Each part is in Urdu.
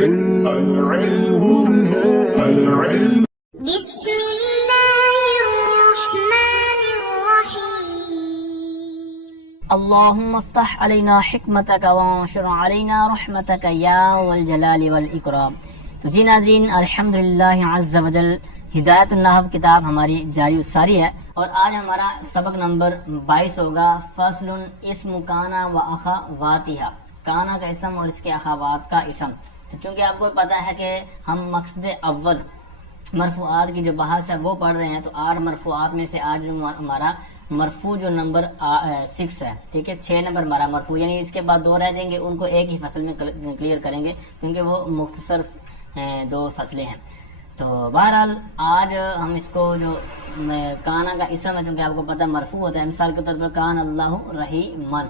العلم بسم الله الرحمن الرحيم اللهم افتح علينا حکمتک وانشر علينا رحمتک یا ذا الجلال والاکرام۔ تو جی ناظرین، الحمدللہ عز وجل ہدایت النحو کتاب ہماری جاری الساری ہے، اور آج ہمارا سبق نمبر 22 ہوگا فصل اسم کانا و اخواتہا، کانا کا اسم اور اس کے اخوات کا اسم۔ تو چونکہ آپ کو پتہ ہے کہ ہم مقصد اول مرفوعات کی جو بحث ہے وہ پڑھ رہے ہیں، تو 8 مرفوعات میں سے آج جو ہمارا مرفوع جو نمبر 6 ہے، ٹھیک ہے، 6 نمبر ہمارا مرفوع، یعنی اس کے بعد 2 رہ دیں گے، ان کو ایک ہی فصل میں کلیئر کریں گے کیونکہ وہ مختصر 2 فصلیں ہیں۔ تو بہرحال آج ہم اس کو جو کانا کا اسم ہے، چونکہ آپ کو پتہ مرفوع ہوتا ہے، مثال کے طور پر کان اللہ رحیمن،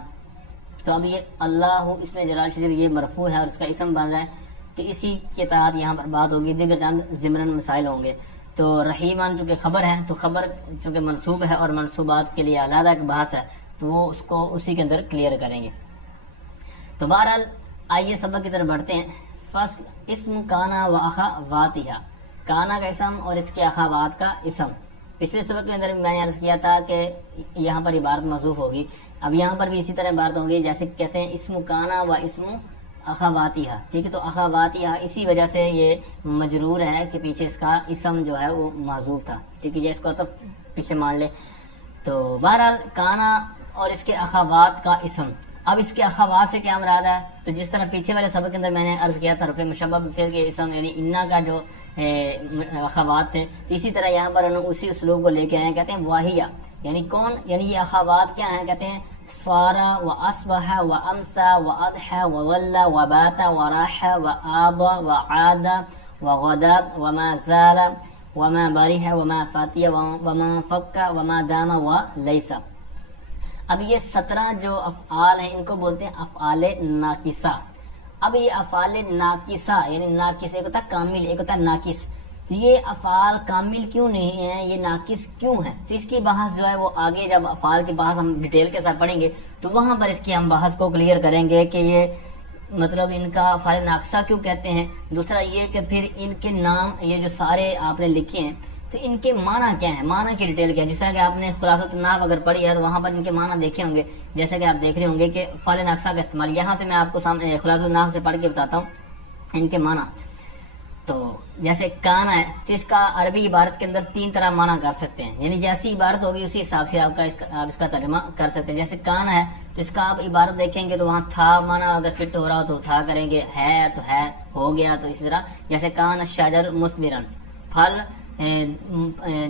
تو اب یہ اللہ اس میں جلال شریف یہ مرفوع ہے اور اس کا اسم بن رہا ہے، تو اسی کے تحت یہاں پر بات ہوگی، دیگر چند ضمن مسائل ہوں گے۔ تو رحیمان چونکہ خبر ہے، تو خبر چونکہ منصوب ہے اور منصوبات کے لیے علیحدہ ایک بحث ہے، تو وہ اس کو اسی کے اندر کلیئر کریں گے۔ تو بہرحال آئیے سبق کی طرف بڑھتے ہیں۔ فصل اسم کانا و اخواتہا، کانا کا اسم اور اس کے اخوات کا اسم۔ پچھلے سبق کے اندر میں نے عرض کیا تھا کہ یہاں پر عبارت محذوف ہوگی، اب یہاں پر بھی اسی طرح عبارت ہوگی جیسے کہتے ہیں اسم کانا و اسم اخواتہا، ٹھیک ہے، تو اخواتہا اسی وجہ سے یہ مجرور ہے کہ پیچھے اس کا اسم جو ہے وہ محذوف تھا، ٹھیک ہے، یہ اس کو عطف پیچھے مان لے۔ تو بہرحال کانا اور اس کے اخوات کا اسم، اب اس کے اخوات سے کیا مراد ہے؟ تو جس طرح پیچھے والے سبق کے اندر میں نے عرض کیا تھا رفع مشبہ بالفعل کے اسم یعنی انا کا جو اخوات تھے، اسی طرح یہاں پر انہوں اسی اسلوب کو لے کے آئے ہیں، کہتے ہیں واہیہ، یعنی کون، یعنی یہ اخوات کیا ہیں؟ کہتے ہیں صارا و اصبح و امسا و اضحى و ظل و بات و راح و آب و عاد و غدا و ما زال و ما برح و ما فاتي و ما فك و ما دام و ليس۔ اب یہ 17 جو افعال ہیں ان کو بولتے ہیں افعال ناقصہ۔ اب یہ افعال ناقصہ یعنی ناقص، ایک ہوتا ہے کامل، ایک ہوتا ہے ناقص، تو یہ افعال کامل کیوں نہیں ہیں، یہ ناقص کیوں ہیں؟ تو اس کی بحث جو ہے وہ آگے جب افعال کی بحث ہم ڈیٹیل کے ساتھ پڑھیں گے تو وہاں پر اس کی ہم بحث کو کلیئر کریں گے کہ یہ مطلب ان کا افعال ناقصہ کیوں کہتے ہیں۔ دوسرا یہ کہ پھر ان کے نام یہ جو سارے آپ نے لکھے ہیں تو ان کے معنی کیا ہیں، معنی کی ڈیٹیل کیا ہے، جس طرح کہ آپ نے خلاصۃ النحو اگر پڑھی ہے تو وہاں پر ان کے معنی دیکھے ہوں گے، جیسے کہ آپ دیکھ رہے ہوں گے کہ افعال ناقصہ کا استعمال، یہاں سے میں آپ کو خلاصۃ النحو سے پڑھ کے بتاتا ہوں ان کے معنی۔ تو جیسے کانا ہے تو اس کا عربی عبارت کے اندر 3 طرح معنی کر سکتے ہیں، یعنی جیسی عبارت ہوگی اسی حساب سے آپ اس کا ترجمہ کر سکتے ہیں۔ جیسے کانا ہے تو اس کا آپ عبارت دیکھیں گے تو وہاں تھا معنی اگر فٹ ہو رہا ہو تو تھا کریں گے، ہے تو ہے، ہو گیا تو اسی طرح، جیسے کان الشجر مثمرا، پھل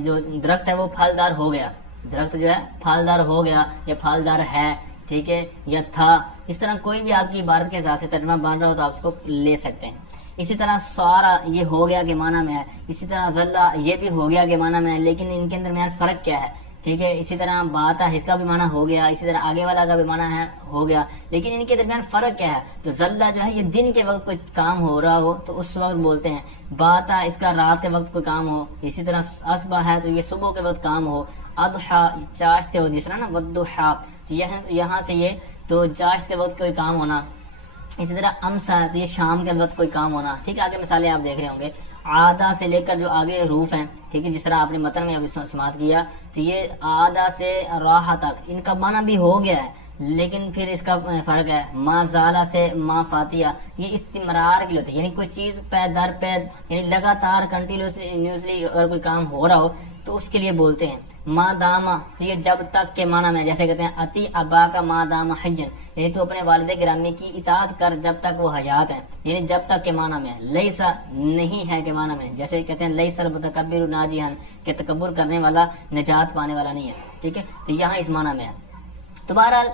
جو درخت ہے وہ پھلدار ہو گیا، درخت جو ہے پھلدار ہو گیا یا پھلدار ہے، ٹھیک ہے، یا تھا، اس طرح کوئی بھی آپ کی عبارت کے حساب سے ترجمہ بن رہا ہو تو آپ اس کو لے سکتے ہیں۔ اسی طرح سوارا یہ ہو گیا کے معنی میں ہے، اسی طرح ذلہ یہ بھی ہو گیا کے معنی میں ہے، لیکن ان کے اندر فرق کیا ہے، ٹھیک ہے، اسی طرح باتا اس کا بھی معنی ہو گیا، اسی طرح آگے والا کا بھی معنی ہے ہو گیا، لیکن ان کے درمیان فرق کیا ہے؟ تو ذلہ جو ہے یہ دن کے وقت کوئی کام ہو رہا ہو تو اس وقت بولتے ہیں، باتا اس کا رات کے وقت کوئی کام ہو، اسی طرح اصبح ہے تو یہ صبح کے وقت کام ہو، اضحیٰ چاشت کے وقت، جس طرح نا والضحیٰ تو یہاں سے یہ تو چاشت کے وقت کوئی کام ہونا، اسی طرح امسا ہے تو یہ شام کے وقت کوئی کام ہونا، ٹھیک ہے، آگے مثالیں آپ دیکھ رہے ہوں گے۔ آدھا سے لے کر جو آگے حروف ہیں، ٹھیک ہے، جس طرح آپ نے متن میں ابھی سماعت کیا تو یہ آدھا سے راہ تک ان کا معنی بھی ہو گیا ہے، لیکن پھر اس کا فرق ہے۔ ما زالہ سے ما فاتیہ یہ استمرار کے لیے ہوتا ہے، یعنی کوئی چیز پے در پے یعنی لگاتار کنٹینیوسلی اگر کوئی کام ہو رہا ہو تو اس کے لیے بولتے ہیں۔ ما داما تو یہ جب تک کے معنی میں، جیسے کہتے ہیں اتی ابا کا ما داما حین، یعنی تو اپنے والد گرامی کی اطاعت کر جب تک وہ حیات ہیں، یعنی جب تک کے معنی میں۔ لیسا نہیں ہے کے معنی میں، جیسے کہتے ہیں لیسا المتکبر ناجحا کہ تکبر کرنے والا نجات پانے والا نہیں ہے، ٹھیک ہے، تو یہاں اس معنی میں ہے۔ تو بہرحال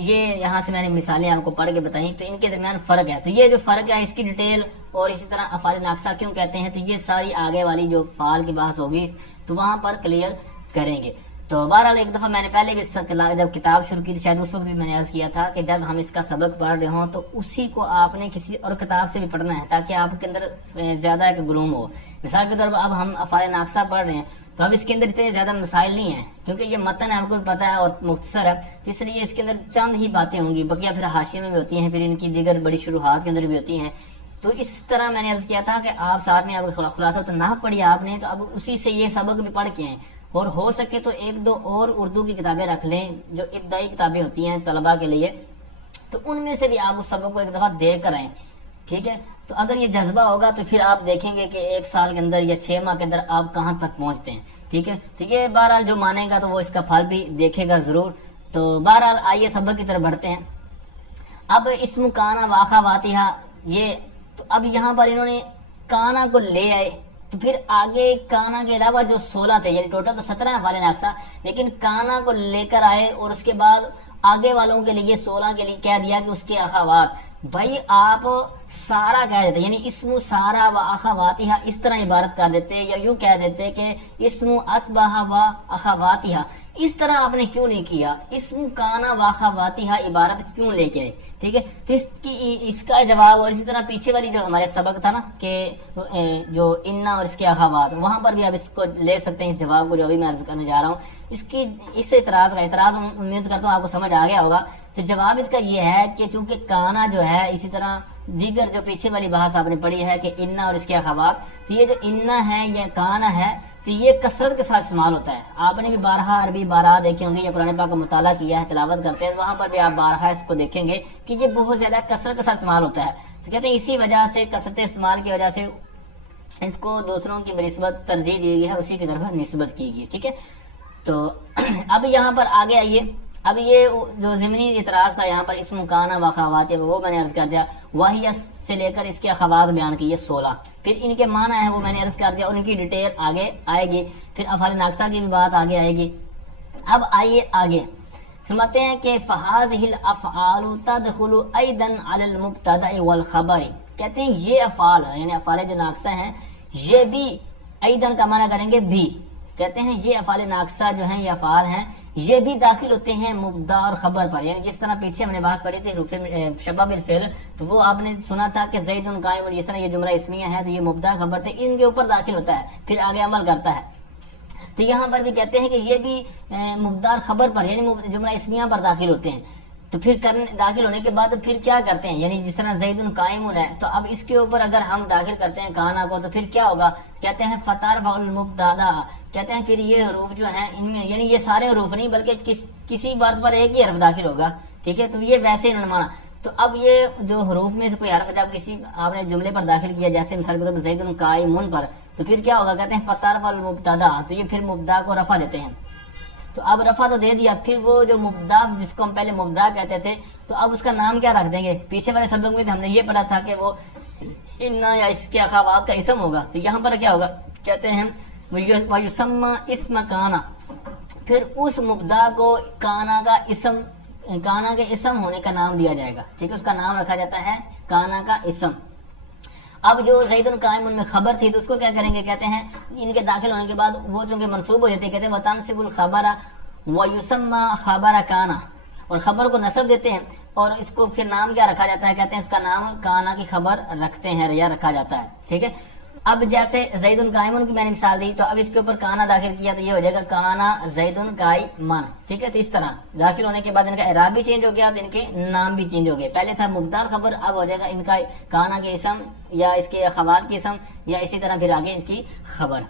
یہ یہاں سے میں نے مثالیں آپ کو پڑھ کے بتائیں تو ان کے درمیان فرق ہے، تو یہ جو فرق ہے اس کی ڈیٹیل اور اسی طرح افعال ناقصہ کیوں کہتے ہیں تو یہ ساری آگے والی جو فعال کی بحث ہوگی تو وہاں پر کلیئر کریں گے۔ تو بہرحال ایک دفعہ میں نے پہلے بھی جب کتاب شروع کی تھی شاید اس وقت بھی میں نے عرض کیا تھا کہ جب ہم اس کا سبق پڑھ رہے ہوں تو اسی کو آپ نے کسی اور کتاب سے بھی پڑھنا ہے تاکہ آپ کے اندر زیادہ ایک گلوم ہو۔ مثال کے طور پر اب ہم افعال ناقصہ پڑھ رہے ہیں تو اب اس کے اندر اتنے زیادہ مسائل نہیں ہیں کیونکہ یہ متن آپ کو بھی پتہ ہے اور مختصر ہے، تو اس لیے اس کے اندر چند ہی باتیں ہوں گی، بقیہ پھر حاشیے میں بھی ہوتی ہیں، پھر ان کی دیگر بڑی شروحات کے اندر بھی ہوتی ہیں، تو اس طرح میں نے عرض کیا تھا کہ آپ ساتھ میں اب خلاصۃ النحو پڑھی آپ نے، تو اب اسی سے یہ سبق بھی پڑھ کے ہیں، اور ہو سکے تو ایک دو اور اردو کی کتابیں رکھ لیں جو ابتدائی کتابیں ہوتی ہیں طلباء کے لیے، تو ان میں سے بھی آپ اس سبق کو ایک دفعہ دیکھ کر آئیں، ٹھیک ہے؟ تو اگر یہ جذبہ ہوگا تو پھر آپ دیکھیں گے کہ 1 سال کے اندر یا 6 ماہ کے اندر آپ کہاں تک پہنچتے ہیں، ٹھیک ہے؟ تو یہ بہرحال جو مانے گا تو وہ اس کا پھل بھی دیکھے گا ضرور۔ تو بہرحال آئیے سبق کی طرف بڑھتے ہیں۔ اب اسم کانا واخواتہا، یہ تو اب یہاں پر انہوں نے کانا کو لے آئے، تو پھر آگے کانا کے علاوہ جو 16 تھے، یعنی ٹوٹل تو 17 افعال ناقصہ، لیکن کانا کو لے کر آئے اور اس کے بعد آگے والوں کے لیے 16 کے لیے کہہ دیا کہ اس کے اخوات۔ بھائی آپ سارا کہہ دیتے، یعنی اسم سارا و اخواتہا اس طرح عبارت کر دیتے، یا یوں کہہ دیتے کہ اسم اصبح و اخواتہا، اس طرح آپ نے کیوں نہیں کیا؟ اسم کانا و اخواتہا عبارت کیوں لے کے آئے؟ ٹھیک ہے، تو اس کا جواب، اور اسی طرح پیچھے والی جو ہمارے سبق تھا نا کہ جو انا اور اس کے اخوات، وہاں پر بھی آپ اس کو لے سکتے ہیں، اس جواب کو جو ابھی میں عرض کرنے جا رہا ہوں۔ اس اعتراض امید کرتا ہوں آپ کو سمجھ آ گیا ہوگا۔ تو جواب اس کا یہ ہے کہ چونکہ کانا جو ہے، اسی طرح دیگر جو پیچھے والی بحث آپ نے پڑھی ہے کہ انا اور اس کے اخوات، تو یہ جو انا ہے یا کانا ہے تو یہ کثرت کے ساتھ استعمال ہوتا ہے۔ آپ نے بھی بارہا عربی بارہا دیکھے ہوں گے، یا قرآن پاک کا مطالعہ کیا ہے، تلاوت کرتے ہیں، وہاں پر بھی آپ بارہا اس کو دیکھیں گے کہ یہ بہت زیادہ کثرت کے ساتھ استعمال ہوتا ہے۔ تو کہتے ہیں اسی وجہ سے، کثرت استعمال کی وجہ سے اس کو دوسروں کی بنسبت ترجیح دی گئی ہے، اسی کی طرف نسبت کی گئی، ٹھیک ہے؟ تو اب یہاں پر آگے آئیے، اب یہ جو ضمنی اعتراض تھا یہاں پر اسم کانا و اخوات، وہ میں نے عرض کر دیا، وہی سے لے کر اس کے اخوات بیان کیے 16، پھر ان کے معنی ہے وہ میں نے عرض کر دیا، اور ان کی ڈیٹیل آگے آئے گی، پھر افعال ناقصہ کی بھی بات آگے آئے گی۔ اب آئیے آگے، فرماتے ہیں کہ فہذہ الافعال تدخل ایضا علی المبتدأ والخبر، کہتے ہیں یہ افعال، یعنی افعال جو ناقصہ ہیں، یہ بھی ایضا کا معنی کریں گے بھی، کہتے ہیں یہ افعال ناقصہ جو ہیں، یہ افعال ہیں، یہ بھی داخل ہوتے ہیں مبتدا اور خبر پر، یعنی جس طرح پیچھے ہم نے بات پڑھی تھی حروف شبہ بالفعل، تو وہ آپ نے سنا تھا کہ زید قائم، اور جس طرح یہ جملہ اسمیہ ہے تو یہ مبتدا خبر تھے، ان کے اوپر داخل ہوتا ہے، پھر آگے عمل کرتا ہے۔ تو یہاں پر بھی کہتے ہیں کہ یہ بھی مبتدا اور خبر پر، یعنی جملہ اسمیہ پر داخل ہوتے ہیں، تو پھر داخل ہونے کے بعد پھر کیا کرتے ہیں، یعنی جس طرح زید قائم ہے، تو اب اس کے اوپر اگر ہم داخل کرتے ہیں کانا کو تو پھر کیا ہوگا؟ کہتے ہیں فترفع المبتدا، کہتے ہیں پھر یہ حروف جو ہیں ان میں، یعنی یہ سارے حروف نہیں بلکہ کسی بات پر ایک ہی حرف داخل ہوگا، ٹھیک ہے؟ تو یہ ویسے انہوں نے مانا۔ تو اب یہ جو حروف میں سے کوئی حرف جب کسی آپ نے جملے پر داخل کیا، جیسے مثال کے طور پر زید قائم پر، تو پھر کیا ہوگا؟ کہتے ہیں فترفع المبتدا، تو یہ پھر مبتدا کو رفع دیتے ہیں۔ تو اب رفع تو دے دیا، پھر وہ جو مبتدا جس کو ہم پہلے مبتدا کہتے تھے، تو اب اس کا نام کیا رکھ دیں گے؟ پیچھے والے سبق میں ہم نے یہ پڑھا تھا کہ وہ انا یا اس کے اخوات کا اسم ہوگا، تو یہاں پر کیا ہوگا؟ کہتے ہیں وَيُسَمَّى اسم کانا، پھر اس مبتدا کو کانا کا اسم، کانا کے اسم ہونے کا نام دیا جائے گا، ٹھیک ہے؟ اس کا نام رکھا جاتا ہے کانا کا اسم۔ اب جو زید قائم ان میں خبر تھی تو اس کو کیا کریں گے؟ کہتے ہیں ان کے داخل ہونے کے بعد وہ چونکہ منصوب ہو جاتے ہیں، کہتے ہیں وَتَنْصِبُ الْخَبَرَ وَيُسَمَّى خَبَرَ کانا، اور خبر کو نصب دیتے ہیں، اور اس کو پھر نام کیا رکھا جاتا ہے؟ کہتے ہیں اس کا نام کانا کی خبر رکھتے ہیں یا رکھا جاتا ہے، ٹھیک ہے؟ اب جیسے زید قائم کی میں نے مثال دی، تو اب اس کے اوپر کانا داخل کیا تو یہ ہو جائے گا کانا زید قائما، ٹھیک ہے؟ تو اس طرح داخل ہونے کے بعد ان کا اعراب بھی چینج ہو گیا، تو ان کے نام بھی چینج ہو گئے، پہلے تھا مبتدا خبر، اب ہو جائے گا ان کا کانا کے اسم یا اس کے اخوات کے اسم، یا اسی طرح پھر آگے اس کی خبر۔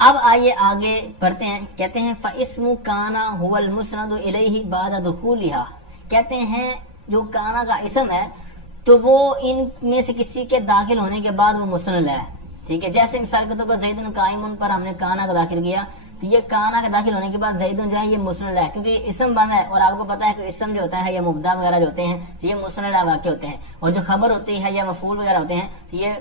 اب آئیے آگے پڑھتے ہیں، کہتے ہیں فَاسْمُ كَانَ هُوَ الْمُسْنَدُ إِلَيْهِ بَعْدَ دُخُولِهَا، کہتے ہیں جو کانا کا اسم ہے تو وہ ان میں سے کسی کے داخل ہونے کے بعد وہ مسند ہے، ٹھیک ہے؟ جیسے مثال کے طور پر زید قائم پر ہم نے کانا کا داخل کیا، تو یہ کانا کا داخل ہونے کے بعد زید جو ہے یہ مسند ہے، کیونکہ یہ اسم بن رہا ہے، اور آپ کو پتا ہے کہ اسم جو ہوتا ہے یا مبتدا وغیرہ جو ہوتے ہیں تو یہ مسند واقع ہوتے ہیں، اور جو خبر ہوتی ہے یا مفعول وغیرہ ہوتے ہیں تو یہ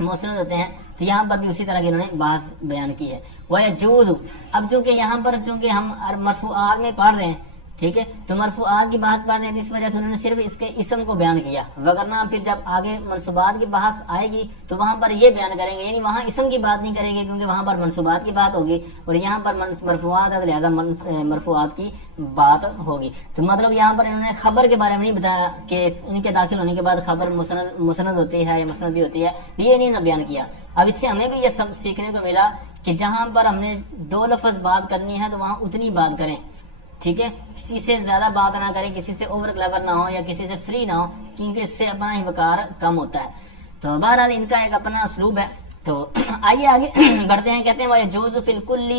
مسند ہوتے ہیں۔ تو یہاں پر بھی اسی طرح کی انہوں نے بحث بیان کی ہے۔ وَيَجُوزُ، اب چونکہ یہاں پر چونکہ ہم مرفوعات میں پڑھ رہے ہیں، ٹھیک ہے؟ تو مرفوعات کی بحث پڑھ رہے ہیں، اس وجہ سے انہوں نے صرف اس کے اسم کو بیان کیا، وگرنہ پھر جب آگے منصوبات کی بحث آئے گی تو وہاں پر یہ بیان کریں گے، یعنی وہاں اسم کی بات نہیں کریں گے کیونکہ وہاں پر منصوبات کی بات ہوگی، اور یہاں پر مرفوعات ہے، لہذا مرفوعات کی بات ہوگی۔ تو مطلب یہاں پر انہوں نے خبر کے بارے میں نہیں بتایا کہ ان کے داخل ہونے کے بعد خبر مسند ہوتی ہے یا مسند بھی ہوتی ہے، یہ نہیں بیان کیا۔ اب اس سے ہمیں بھی یہ سب سیکھنے کو ملا کہ جہاں پر ہم نے دو لفظ بات کرنی ہے تو وہاں اتنی بات کریں، ٹھیک ہے؟ کسی سے زیادہ بات نہ کریں، کسی سے اوور کلیور نہ ہو یا کسی سے فری نہ ہو، کیونکہ اس سے اپنا ہی وقار کم ہوتا ہے. تو بہرحال ان کا ایک اپنا اسلوب ہے. تو آئیے آگے بڑھتے ہیں. کہتے ہیں وَيَجُوزُ فِي الْكُلِّ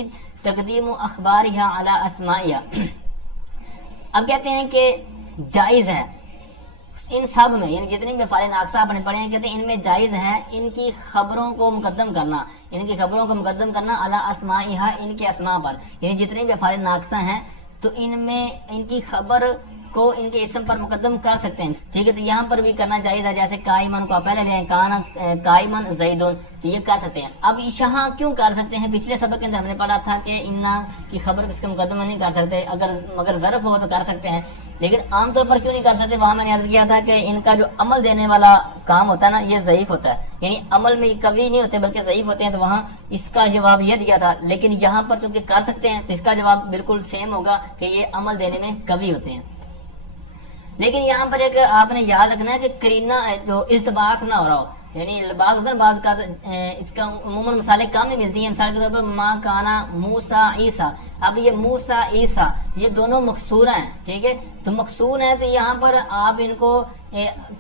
تَقْدِيمُ أَخْبَارِهَا عَلَى أَسْمَائِهَا. اب کہتے ہیں کہ جائز ہے ان سب میں، یعنی جتنی بھی افعال ناقصہ آپ نے پڑھے ہیں، کہتے ہیں ان میں جائز ہے ان کی خبروں کو مقدم کرنا، ان کی خبروں کو مقدم کرنا علی اسمائها، ان کے اسماء پر. یعنی جتنے بھی افعال ناقصہ ہیں تو ان میں ان کی خبر کو ان کے اسم پر مقدم کر سکتے ہیں. ٹھیک ہے، تو یہاں پر بھی کرنا جائز ہے. جیسے قائمن کو آپ پہلے لیں، کانا قائمن زیدن، تو یہ کر سکتے ہیں. اب یہاں کیوں کر سکتے ہیں؟ پچھلے سبق کے اندر ہم نے پڑھا تھا کہ انا کی خبر اس کے مقدمہ نہیں کر سکتے، اگر ظرف ہو تو کر سکتے ہیں، لیکن عام طور پر کیوں نہیں کر سکتے؟ وہاں میں نے عرض کیا تھا کہ ان کا جو عمل دینے والا کام ہوتا ہے نا، یہ ضعیف ہوتا ہے، یعنی عمل میں یہ قوی نہیں ہوتے بلکہ ضعیف ہوتے ہیں. تو وہاں اس کا جواب یہ دیا تھا، لیکن یہاں پر چونکہ کر سکتے ہیں تو اس کا جواب بالکل سیم ہوگا کہ یہ عمل دینے میں قوی ہوتے ہیں. لیکن یہاں پر ایک آپ نے یاد رکھنا ہے کہ کرینہ جو التباس نہ ہو رہا ہو، یعنی التباس ہوتا ہے بعض کا، اس کا عموماً مثالیں کم ہی ملتی ہیں. مثال کے طور پر ما کانا موسیٰ عیسیٰ. اب یہ موسیٰ عیسیٰ یہ دونوں مقصور ہیں، ٹھیک ہے، تو مقصور ہیں تو یہاں پر آپ ان کو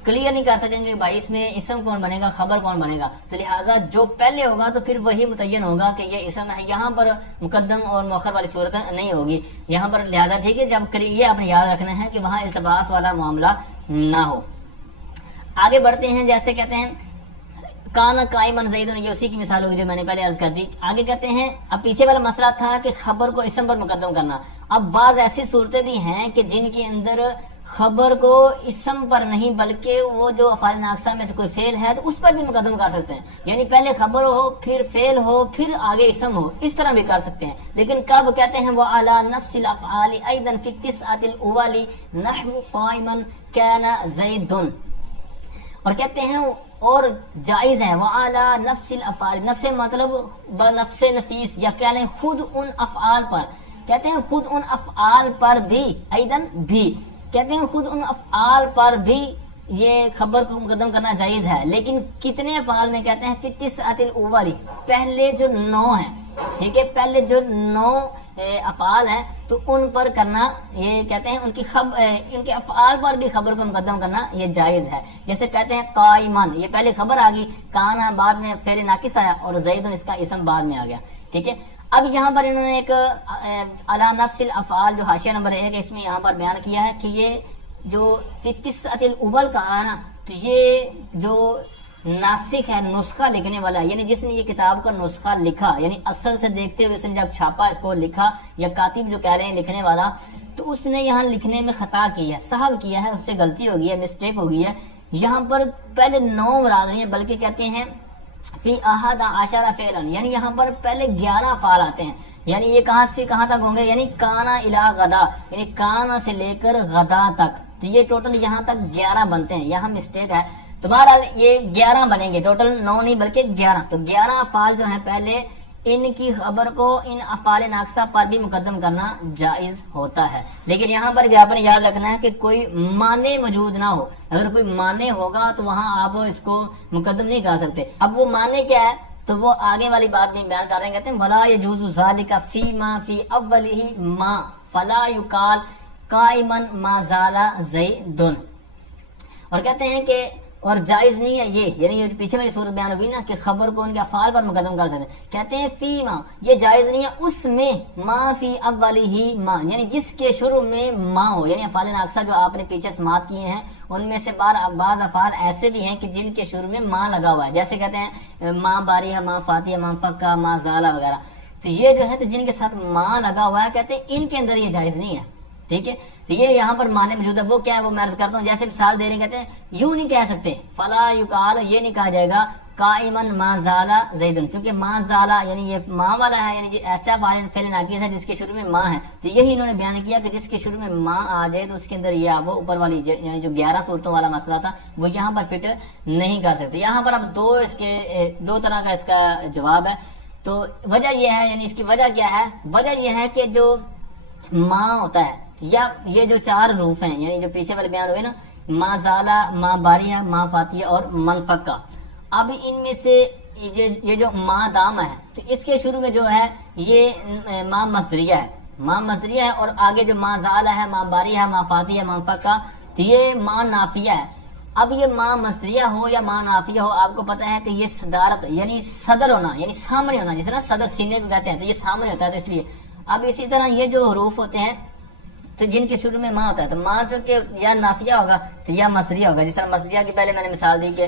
کلیئر نہیں کر سکیں گے بھائی اس میں اسم کون بنے گا، خبر کون بنے گا. تو لہٰذا جو پہلے ہوگا تو پھر وہی متعین ہوگا کہ یہ اسم ہے. یہاں پر مقدم اور مؤخر والی صورت نہیں ہوگی یہاں پر. لہٰذا ٹھیک ہے، جب یہ آپ نے یاد رکھنا ہے کہ وہاں التباس والا معاملہ نہ ہو. آگے بڑھتے ہیں. جیسے کہتے ہیں کانا قائمن زیدن، یہ اسی کی مثال ہوگی جو میں نے پہلے عرض کر دی. آگے کہتے ہیں اب پیچھے والا مسئلہ تھا کہ خبر کو اسم پر مقدم کرنا. اب بعض ایسی صورتیں بھی ہیں کہ جن کے اندر خبر کو اسم پر نہیں بلکہ وہ جو افعال ناقصہ میں سے کوئی فعل ہے تو اس پر بھی مقدم کر سکتے ہیں. یعنی پہلے خبر ہو، پھر فعل ہو، پھر آگے اسم ہو، اس طرح بھی کر سکتے ہیں. لیکن کب کہتے ہیں وَعَلَى نَفْسِ الْأَفْعَالِ أَيْضًا فِي التِّسْعَةِ الْأُوَلِ نَحْوُ قَائِمًا كَانَ زَيْدٌ. اور کہتے ہیں اور جائز ہے وَعَلَى نَفْسِ الْأَفْعَالِ، نفس مطلب بنفس نفیس، یا کہہ لیں خود ان افعال پر. کہتے ہیں خود ان افعال پر بھی، ایدن بھی، کہتے ہیں خود ان افعال پر بھی یہ خبر کو مقدم کرنا جائز ہے. لیکن کتنے افعال میں؟ کہتے ہیں فی التسعۃ الاول، پہلے جو 9 ہیں، ٹھیک ہے، پہلے جو 9 افعال ہیں تو ان پر کرنا، یہ کہتے ہیں ان کے افعال پر بھی خبر کو مقدم کرنا یہ جائز ہے. جیسے کہتے ہیں قائمن، یہ پہلے خبر آ گئی، کانا بعد میں فعل ناقص آیا، اور زیدن اس کا اسم بعد میں آ گیا. ٹھیک ہے، اب یہاں پر انہوں نے ایک علی نفس الافعال جو حاشیہ نمبر 1 اس میں یہاں پر بیان کیا ہے کہ یہ جو فی التسعۃ الاول کہا نا، تو یہ جو ناسخ ہے، نسخہ لکھنے والا ہے، یعنی جس نے یہ کتاب کا نسخہ لکھا، یعنی اصل سے دیکھتے ہوئے اس نے جب چھاپا اس کو لکھا، یا کاتب جو کہہ رہے ہیں لکھنے والا، تو اس نے یہاں لکھنے میں خطا کی ہے، سہو کیا ہے، اس سے غلطی ہو گئی ہے، مسٹیک ہو گئی ہے. یہاں پر پہلے 9 مراد نہیں ہے بلکہ کہتے ہیں فی احد عشر فعلا، یعنی یہاں پر پہلے 11 افعال آتے ہیں. یعنی یہ کہاں سے کہاں تک ہوں گے؟ یعنی کانا الی غدا، یعنی کانا سے لے کر غدا تک، تو یہ ٹوٹل یہاں تک 11 بنتے ہیں. یہاں مسٹیک ہے، تو بہرحال یہ 11 بنیں گے، ٹوٹل 9 نہیں بلکہ 11. تو 11 افعال جو ہیں پہلے، ان کی خبر کو ان افعال ناقصہ پر بھی مقدم کرنا جائز ہوتا ہے. لیکن یہاں پر بھی آپ نے یاد رکھنا ہے کہ کوئی معنی موجود نہ ہو. اگر کوئی معنی ہوگا تو وہاں آپ اس کو مقدم نہیں کر سکتے. اب وہ معنی کیا ہے تو وہ آگے والی بات بھی بیان کر رہے ہیں. کہتے ہیں وَلَا يَجُوزُ ذَلِكَ فِي مَا فِي أَوَّلِهِ مَا فَلَا يُقَالُ قَائِمًا مَا زَالَ زَيْدٌ. اور کہتے ہیں کہ اور جائز نہیں ہے یہ، یعنی یہ پیچھے والی صورت بیان ہوگی نا کہ خبر کو ان کے افعال پر مقدم کر سکتے ہیں. کہتے ہیں فی ما، یہ جائز نہیں ہے اس میں، ما فی اولی ما، یعنی جس کے شروع میں ما ہو. یعنی افعال ناقصہ جو آپ نے پیچھے سماعت کیے ہیں ان میں سے بعض افعال ایسے بھی ہیں کہ جن کے شروع میں ما لگا ہوا ہے. جیسے کہتے ہیں ما باریہ، ما فاتحہ، ما فکا، ما زالہ وغیرہ. تو یہ جو ہے تو جن کے ساتھ ما لگا ہوا ہے کہتے ہیں ان کے اندر یہ جائز نہیں ہے. ٹھیک ہے، تو یہ یہاں پر معنی موجود ہے. وہ کیا ہے وہ میں عرض کرتا ہوں. جیسے مثال دے رہے ہیں، کہتے ہیں یوں نہیں کہہ سکتے، فلا یقال، یہ نہیں کہا جائے گا قائمن ما زالا زیدن، چونکہ ما زالا یعنی یہ ما والا ہے، یعنی ایسا فعل ناقص ہے جس کے شروع میں ما ہے. تو یہی انہوں نے بیان کیا کہ جس کے شروع میں ما آ جائے تو اس کے اندر یہ وہ اوپر والی یعنی جو 11 صورتوں والا مسئلہ تھا وہ یہاں پر فٹ نہیں کر سکتے. یہاں پر اب دو طرح کا اس کا جواب ہے. تو وجہ یہ ہے، یعنی اس کی وجہ کیا ہے؟ وجہ یہ ہے کہ جو ما ہوتا ہے یا یہ جو 4 حروف ہیں، یعنی جو پیچھے والے بیان ہوئے نا، ما زالا، ما باریہ، ما فاتحہ اور من فکا. اب ان میں سے یہ جو ما دام ہے تو اس کے شروع میں جو ہے یہ ما مصدریہ ہے، ما مصدریہ ہے، اور آگے جو ما زالا ہے، ما باریہ ہے، ما فاتحہ، ما فکا، تو یہ ما نافیہ ہے. اب یہ ماں مصدریہ ہو یا ماں نافیہ ہو، آپ کو پتا ہے کہ یہ صدارت یعنی صدر ہونا، یعنی سامنے ہونا، جس طرح صدر سینے کو کہتے ہیں، تو یہ سامنے ہوتا ہے، تو اس لیے اب اسی طرح یہ جو حروف ہوتے ہیں تو جن کے شروع میں ماں ہوتا ہے، تو ماں جو کہ یا نافیہ ہوگا تو یا مصدریہ ہوگا، جس طرح مصدریہ کی پہلے میں نے مثال دی کہ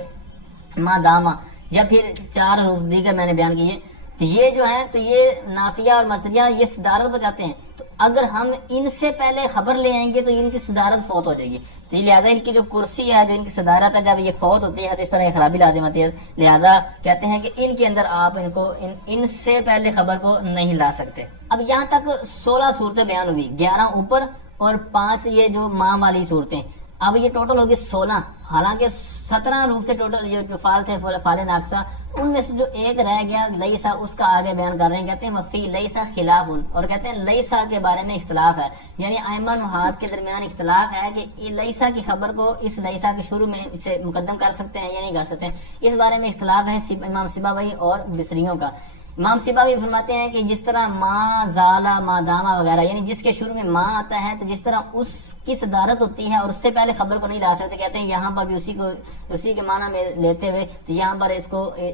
ماں داما، یا پھر 4 حروف دیگر میں نے بیان کیے، تو یہ جو ہیں تو یہ نافیہ اور مصدریہ یہ صدارت بچاتے ہیں، تو اگر ہم ان سے پہلے خبر لے آئیں گے تو ان کی صدارت فوت ہو جائے گی، تو لہٰذا ان کی جو کرسی ہے، جو ان کی صدارت ہے، جب یہ فوت ہوتی ہے تو اس طرح یہ خرابی لازم آتی ہے، لہٰذا کہتے ہیں کہ ان کے اندر آپ ان کو ان سے پہلے خبر کو نہیں لا سکتے۔ اب یہاں تک 16 صورتیں بیان ہوئی، 11 اوپر اور 5 یہ جو ماں والی صورتیں، اب یہ ٹوٹل ہوگی 16، حالانکہ 17 حروف تھے ٹوٹل، جو فال تھے فال ناقصہ، ان میں سے جو ایک رہ گیا لیسا، اس کا آگے بیان کر رہے ہیں، کہتے ہیں وفی لیسا خلاف، اور کہتے ہیں لیسا کے بارے میں اختلاف ہے، یعنی ائمہ نحات کے درمیان اختلاف ہے کہ لیسا کی خبر کو اس لیسا کے شروع میں اسے مقدم کر سکتے ہیں یا نہیں کر سکتے ہیں، اس بارے میں اختلاف ہے امام سباوی اور بصریوں کا۔ امام سباوی فرماتے ہیں کہ جس طرح ماں زالا، ماں داما وغیرہ، یعنی جس کے شروع میں ماں آتا ہے تو جس طرح اس کی صدارت ہوتی ہے اور اس سے پہلے خبر کو نہیں لا سکتے، کہتے ہیں یہاں پر بھی اسی کے معنی میں لیتے ہوئے تو یہاں پر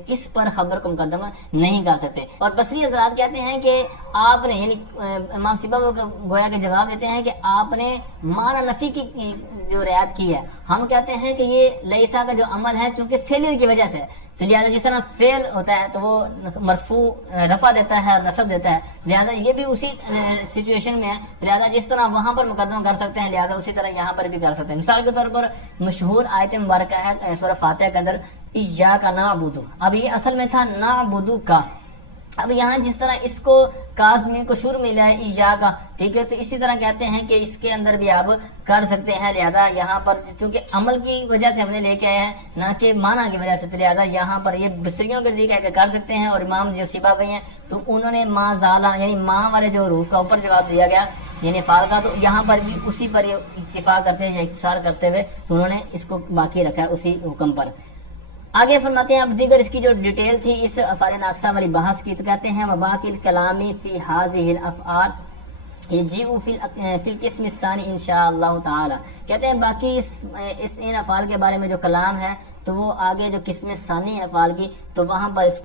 اس پر خبر کو مقدم نہیں کر سکتے۔ اور بصری حضرات کہتے ہیں کہ آپ نے، یعنی امام سباوی کو گویا کے جواب دیتے ہیں کہ آپ نے معنی نفی کی جو رعایت کی ہے، ہم کہتے ہیں کہ یہ لیسا کا جو عمل ہے چونکہ فعل کی وجہ سے، تو لہٰذا جس طرح فعل ہوتا ہے تو وہ مرفوع رفع دیتا ہے اور نصب دیتا ہے، لہٰذا یہ بھی اسی سچویشن میں ہے، لہٰذا جس طرح وہاں پر مقدم کر سکتے ہیں لہٰذا اسی طرح یہاں پر بھی کر سکتے ہیں۔ مثال کے طور پر مشہور آیت مبارکہ ہے سورہ فاتحہ کے اندر ایاک نعبد، اب یہ اصل میں تھا نعبد کا، اب یہاں جس طرح اس کو کاظمی کو شروع ملا ہے ایاک، ٹھیک ہے، تو اسی طرح کہتے ہیں کہ اس کے اندر بھی آپ کر سکتے ہیں، لہذا یہاں پر چونکہ عمل کی وجہ سے ہم نے لے کے آئے ہیں نہ کہ معنی کی وجہ سے، تو لہذا یہاں پر یہ بصریوں کے نزدیک ہے کہ کر سکتے ہیں، اور امام جو سباوی ہیں تو انہوں نے ماں زالا یعنی ماں والے جو حروف کا اوپر جواب دیا گیا یعنی فال کا، تو یہاں پر بھی اسی پر اتفاق کرتے ہیں یا اختصار کرتے ہوئے تو انہوں نے اس کو باقی رکھا ہے اسی حکم پر۔ آگے فرماتے ہیں اب دیگر اس کی جو ڈیٹیل تھی اس افعال ناقصہ والی بحث کی، تو کہتے ہیں وباقی الکلامی فی هذه الافعال یجیء فی القسم الثانی انشاءاللہ تعالی، کہتے ہیں باقی ان افعال کے بارے میں جو کلام ہے تو وہ آگے جو قسم ثانی افعال کی تو وہاں پر اس